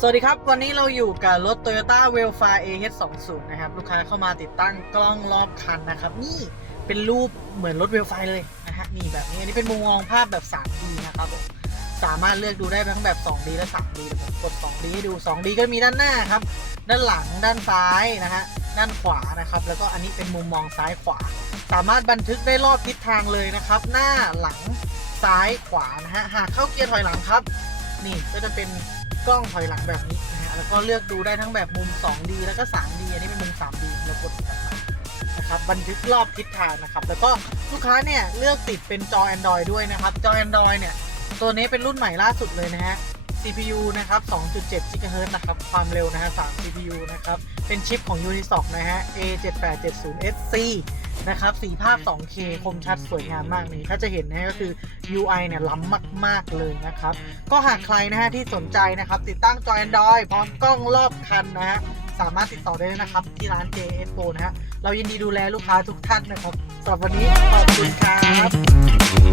สวัสดีครับ วันนี้เราอยู่กับรถ Toyota w e l f a AH20 นะครับ ลูกค้าเข้ามาติดตั้งกล้องรอบคันนะครับ นี่เป็นรูปเหมือนรถ w e l f a เลยนะฮะนี่แบบนี้อันนี้เป็นมุมมองภาพแบบ 3D นะครับผมสามารถเลือกดูได้ทั้งแบบ 2D และ 3D ผมกด 2D ให้ดู 2D ก็มีด้านหน้าครับ ด้านหลังด้านซ้ายนะฮะด้านขวานะครับ แล้วก็อันนี้เป็นมุมมองซ้ายขวา สามารถบันทึกได้รอบทิศทางเลยนะครับ หน้าหลังซ้ายขวานะฮะหากเข้าเกียร์ถอยหลังครับ นี่ก็จะเป็นกล้องถอยหลังแบบนี้นะฮะแล้วก็เลือกดูได้ทั้งแบบมุม 2D แล้วก็ 3D อันนี้เป็นมุม 3D เรากดกลับมานะครับบันทึกรอบทิศทางนะครับ แล้วก็ลูกค้าเนี่ยเลือกติดเป็นจอ Android ด้วยนะครับ จอ Android เนี่ย ตัวนี้เป็นรุ่นใหม่ล่าสุดเลยนะฮะ CPU นะครับ 2.7 GHz นะครับ ความเร็วนะฮะ 3 CPU นะครับ เป็นชิปของ Unisoc นะฮะ A7870SC นะครับสีภาพ 2K คมชัดสวยงามมากนี่ถ้าจะเห็นนะฮะก็คือ UI เนี่ยล้ำมาก ๆ เลยนะครับ ก็หากใครนะฮะที่สนใจนะครับ ติดตั้งจอ Android พร้อมกล้องรอบคันนะฮะสามารถติดต่อได้เลยนะครับ ที่ร้าน JS Pro นะฮะเรายินดีดูแลลูกค้าทุกท่านนะครับสำหรับวันนี้ขอบคุณครับ